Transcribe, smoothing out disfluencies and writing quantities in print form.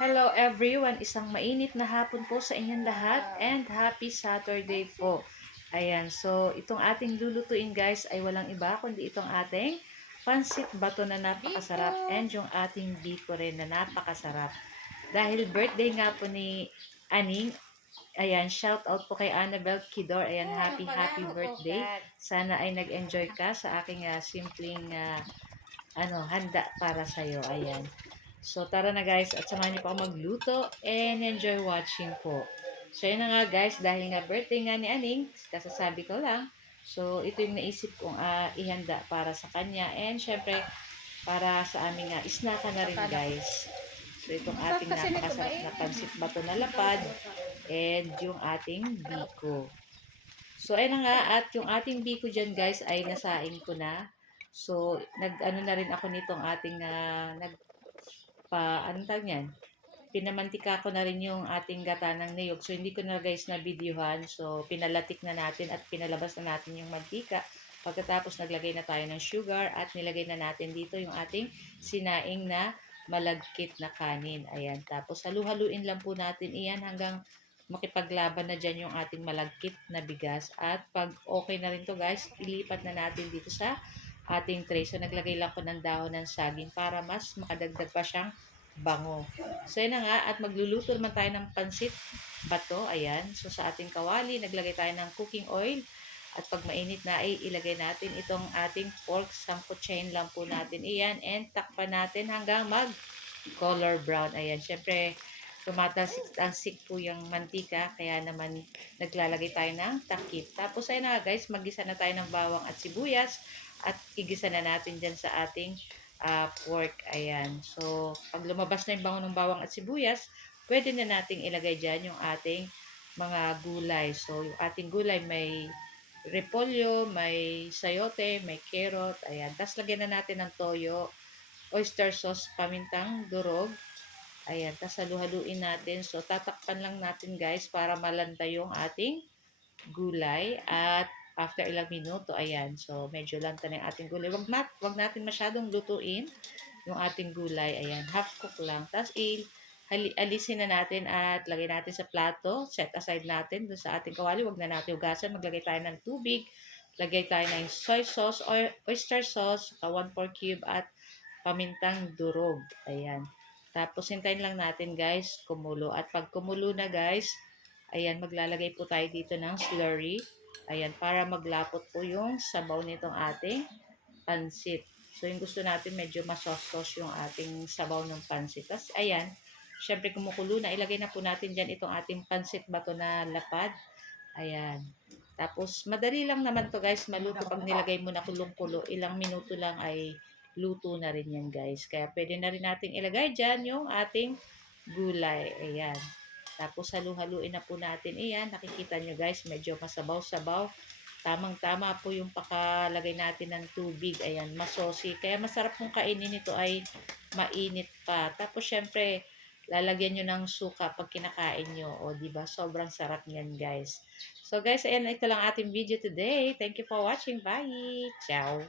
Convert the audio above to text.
Hello everyone, isang mainit na hapon po sa inyong lahat and happy Saturday po. Ayan, so itong ating lulutuin guys ay walang iba kundi itong ating pansit bato na napakasarap and yung ating biko rin na napakasarap. Dahil birthday nga po ni Aning, ayan, shout out po kay Annabel Kidor. Ayan, happy birthday. Sana ay nag-enjoy ka sa aking simpleng handa para sa'yo. Ayan. So, tara na guys at samahan niyo po ako magluto and enjoy watching po. So, yun na nga guys, dahil nga birthday nga ni Aning, kasasabi ko lang. So, ito yung naisip kong ihanda para sa kanya and syempre para sa aming isnaka na rin guys. So, itong ating napakasarap na pansit bato na lapad and yung ating biko. So, ayun na nga at yung ating biko dyan guys ay nasaing ko na. So, nag-ano na rin ako nitong ating anong tawag niyan? Pinamantika ko na rin yung ating gata ng niyog. So, hindi ko na guys na videohan. So, pinalatik na natin at pinalabas na natin yung mantika. Pagkatapos, naglagay na tayo ng sugar at nilagay na natin dito yung ating sinaing na malagkit na kanin. Ayan. Tapos, halu-haluin lang po natin iyan hanggang makipaglaban na dyan yung ating malagkit na bigas. At pag okay na rin to guys, ilipat na natin dito sa ating tray. So, naglagay lang ko ng dahon ng saging para mas makadagdag pa siyang bango. So, yun na nga. At magluluto naman tayo ng pansit bato. Ayan. So, sa ating kawali, naglagay tayo ng cooking oil. At pag mainit na, ay ilagay natin itong ating pork. Samputsahin lang po natin iyan. And takpan natin hanggang mag-color brown. Ayan. Siyempre, tumatalsik po yung mantika. Kaya naman, naglalagay tayo ng takip. Tapos, ayun na nga guys, magisa na tayo ng bawang at sibuyas. At igisa na natin dyan sa ating pork. Ayan. So, pag lumabas na yung bango ng bawang at sibuyas, pwede na nating ilagay dyan yung ating mga gulay. So, yung ating gulay may repolyo, may sayote, may carrot. Ayan. Tapos, lagyan na natin ng toyo, oyster sauce, pamintang durog. Ayan. Tapos, halu-haluin natin. So, tatakpan lang natin guys para malanta yung ating gulay at after ilang minuto, ayan, so medyo lanta na yung ating gulay. Wag natin masyadong lutuin yung ating gulay, ayan, half cook lang. Tapos alisin na natin at lagay natin sa plato, set aside natin dun sa ating kawali, wag na natin hugasan, maglagay tayo ng tubig, lagay tayo ng soy sauce or oyster sauce, 1/4 cube at pamintang durog, ayan. Tapos hintayin lang natin guys kumulo at pag kumulo na guys, ayan, maglalagay po tayo dito ng slurry. Ayan, para maglapot po yung sabaw nitong ating pansit. So, yung gusto natin medyo masos-sos yung ating sabaw ng pansit. Tapos, ayan, syempre kumukulo na. Ilagay na po natin dyan itong ating pansit bato na lapad. Ayan. Tapos, madali lang naman to guys, maluto pag nilagay mo na kulong-kulo. Ilang minuto lang ay luto na rin yan guys. Kaya pwede na rin natin ilagay dyan yung ating gulay. Ayan. Tapos halu-haluin na po natin. Ayan, nakikita nyo guys, medyo masabaw-sabaw. Tamang-tama po yung pakalagay natin ng tubig. Ayan, masosi. Kaya masarap pong kainin ito ay mainit pa. Tapos syempre, lalagyan nyo ng suka pag kinakain nyo. O, diba? Sobrang sarap niyan guys. So guys, ayan, ito lang ating video today. Thank you for watching. Bye! Ciao!